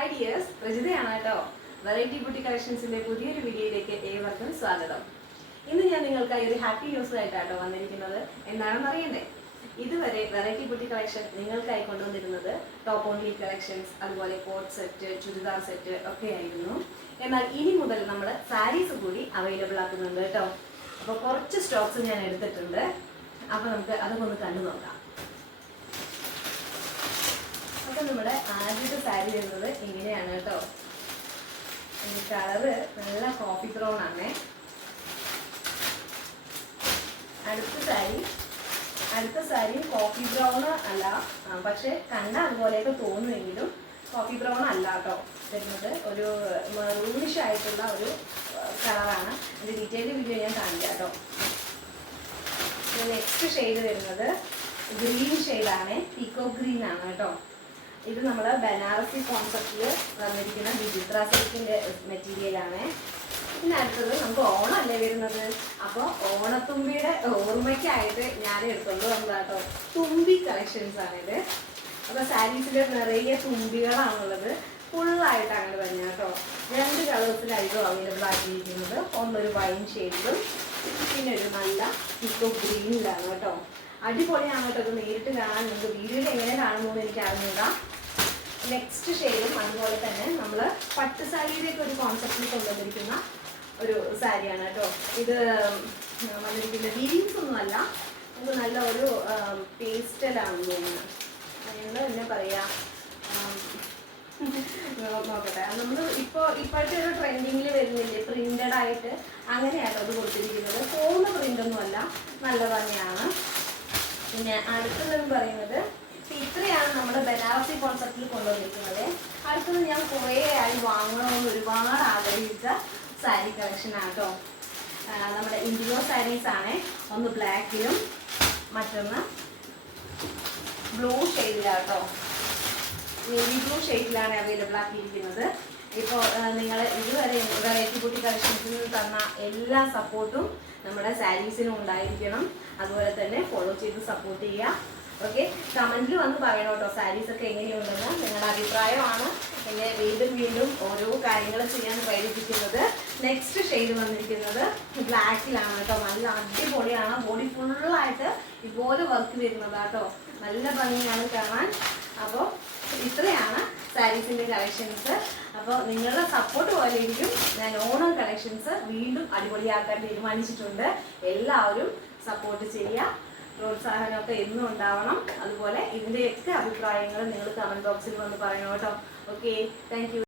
Hi dears, രജിതയാണ് കേട്ടോ. Variety beauty കളക്ഷൻസിന്റെ പുതിയൊരു വീഡിയോയിലേക്ക് ഏവർക്കും സ്വാഗതം. ഇന്ന് ഞാൻ നിങ്ങൾക്കായി ഒരു ഹാപ്പി ന്യൂസ് ആയിട്ടാട്ടോ വന്നിരിക്കുന്നത്. എന്താണെന്ന് അറിയണ്ടേ? ഇതുവരെ വെറൈറ്റി ബ്യൂട്ടി കളക്ഷൻ നിങ്ങൾക്കായി കൊണ്ടുവന്നിരുന്നത് ടോപ്പ് ഓൺലി കളക്ഷൻസ്, അതുപോലെ കോട്ട് സെറ്റ്, ചുരിദാർ സെറ്റ് ഒക്കെ ആയിരുന്നു. എന്നാൽ ഇനി മുതൽ നമ്മൾ സാരീസ് കൂടി അവൈലബിൾ ആക്കുന്നുണ്ട് കേട്ടോ. അപ്പോൾ കുറച്ച് സ്റ്റോക്സ് ഞാൻ എടുത്തിട്ടുണ്ട്. അപ്പോൾ നമുക്ക് അതൊക്കെ ഒന്ന് കണ്ടു നോക്കാം. അപ്പോൾ നമ്മുടെ ആദ്യത്തെ സാരി വരുന്നത് ഇങ്ങനെയാണ് കേട്ടോ. ഈ കളറ് നല്ല കോഫി ബ്രൗൺ ആണ്. അടുത്ത സാരി കോഫി ബ്രൗൺ അല്ല, പക്ഷെ കണ്ട അതുപോലെയൊക്കെ തോന്നുമെങ്കിലും കോഫി ബ്രൗൺ അല്ല കേട്ടോ വരുന്നത്. ഒരു മെറൂണിഷ് ആയിട്ടുള്ള ഒരു കളറാണ്. അതിൻ്റെ ഡീറ്റെയിൽഡ് വീഡിയോ ഞാൻ കാണിക്കാം കേട്ടോ. നെക്സ്റ്റ് ഷെയ്ഡ് വരുന്നത് ഗ്രീൻ ഷെയ്ഡാണ്. പീക്കോ ഗ്രീൻ ആണ് കേട്ടോ. ഇത് നമ്മൾ ബനാറസി കോൺസെപ്റ്റിൽ വന്നിരിക്കുന്ന വിചിത്ര സിൽക്കിൻ്റെ മെറ്റീരിയലാണ്. പിന്നെ അടുത്തത് നമുക്ക് ഓണമല്ലേ വരുന്നത്. അപ്പോൾ ഓണത്തുമ്പിയുടെ ഓർമ്മയ്ക്കായിട്ട് ഞാൻ എടുത്തുകൊണ്ട് വന്നതാട്ടോ തുമ്പി കളക്ഷൻസ് ആണിത്. അപ്പോൾ സാരീസിൽ നിറയെ തുമ്പികളാണുള്ളത്. ഫുള്ളായിട്ട് അങ്ങനെ തന്നെ കേട്ടോ. 2 കളേഴ്സിലായിരുന്നു അവൈലബിൾ ആക്കിയിരിക്കുന്നത്. ഒന്നൊരു വൈൻ ഷെയ്ഡിലും പിന്നെ ഒരു നല്ല പിക്കോ ഗ്രീനിലാണ് കേട്ടോ. അടിപൊളിയാണ് കേട്ടോ. ഇത് നേരിട്ട് കാണാൻ നിങ്ങൾക്ക് വീഡിയോയിൽ എങ്ങനെ കാണുന്നു എനിക്ക് അറിഞ്ഞൂടാ. നെക്സ്റ്റ് ഷെയ്ഡും അതുപോലെ തന്നെ നമ്മൾ പട്ട് സാരിയിലേക്ക് ഒരു കോൺസെപ്റ്റിൽ കൊണ്ടുവന്നിരിക്കുന്ന ഒരു സാരിയാണ് കേട്ടോ. ഇത് വന്നിരിക്കുന്ന വീവിങ്സ് ഒന്നുമല്ല, നമുക്ക് നല്ല ഒരു പേസ്റ്റലാണെന്ന് തോന്നുന്നത്. എന്താ തന്നെ പറയാ, നോക്കട്ടെ. നമ്മൾ ഇപ്പോഴത്തെ ഒരു ട്രെൻഡിങ്ങിൽ വരുന്നില്ലേ പ്രിന്റഡ് ആയിട്ട്, അങ്ങനെയാണ് അത് കൊടുത്തിരിക്കുന്നത്. പോകുന്ന പ്രിൻ്റൊന്നും അല്ല, നല്ല തന്നെയാണ്. പിന്നെ അടുത്തതെന്ന് പറയുന്നത് ഇത്രയാണ് നമ്മുടെ ബനാറസി കോൺസെപ്റ്റിൽ കൊണ്ടുവന്നിരിക്കുന്നത്. അടുത്തത് ഞാൻ കുറേ ആയി വാങ്ങണമെന്ന് ഒരുപാട് ആഗ്രഹിച്ച സാരി കളക്ഷൻ ആട്ടോ. നമ്മുടെ ഇൻഡിഗോ സാരീസ് ആണ്. ഒന്ന് ബ്ലാക്കിലും മറ്റൊന്ന് ബ്ലൂ ഷെയ്ഡിലാട്ടോ. നേവി ബ്ലൂ ഷെയ്ഡിലാണ് അവൈലബിൾ ആക്കിയിരിക്കുന്നത്. ഇപ്പോൾ നിങ്ങൾ ഇതുവരെ വെറൈറ്റി ബ്യൂട്ടി കളക്ഷൻസിൽ നിന്ന് തന്ന എല്ലാ സപ്പോർട്ടും നമ്മുടെ സാരീസിനും ഉണ്ടായിരിക്കണം. അതുപോലെ തന്നെ ഫോളോ ചെയ്ത് സപ്പോർട്ട് ചെയ്യുക. ഓക്കെ, കമൻറ്റിൽ വന്ന് പറയണം കേട്ടോ സാരീസൊക്കെ എങ്ങനെയുണ്ടെന്ന്. നിങ്ങളുടെ അഭിപ്രായമാണ് എന്നെ വീണ്ടും ഓരോ കാര്യങ്ങൾ ചെയ്യാൻ പ്രേരിപ്പിക്കുന്നത്. നെക്സ്റ്റ് ഷെയ്ഡ് വന്നിരിക്കുന്നത് ബ്ലാക്കിലാണ് കേട്ടോ. നല്ല അടിപൊളിയാണ്. ബോഡി ഫുള്ളായിട്ട് ഇതുപോലെ വർക്ക് വരുന്നതാട്ടോ. നല്ല ഭംഗിയാണ് കാണാൻ. അപ്പോൾ ഇത്രയാണ് സാരീസിൻ്റെ കളക്ഷൻസ്. അപ്പോൾ നിങ്ങളുടെ സപ്പോർട്ട് പോലെ ഇരിക്കും ഞാൻ ഓണം കളക്ഷൻസ് വീണ്ടും അടിപൊളിയാക്കാൻ തീരുമാനിച്ചിട്ടുണ്ട്. എല്ലാവരും സപ്പോർട്ട് ചെയ്യുക. പ്രോത്സാഹനമൊക്കെ എന്നും ഉണ്ടാവണം. അതുപോലെ ഇതിൻ്റെയൊക്കെ അഭിപ്രായങ്ങൾ നിങ്ങൾ കമൻറ്റ് ബോക്സിൽ വന്ന് പറയണം കേട്ടോ. Okay, thank you.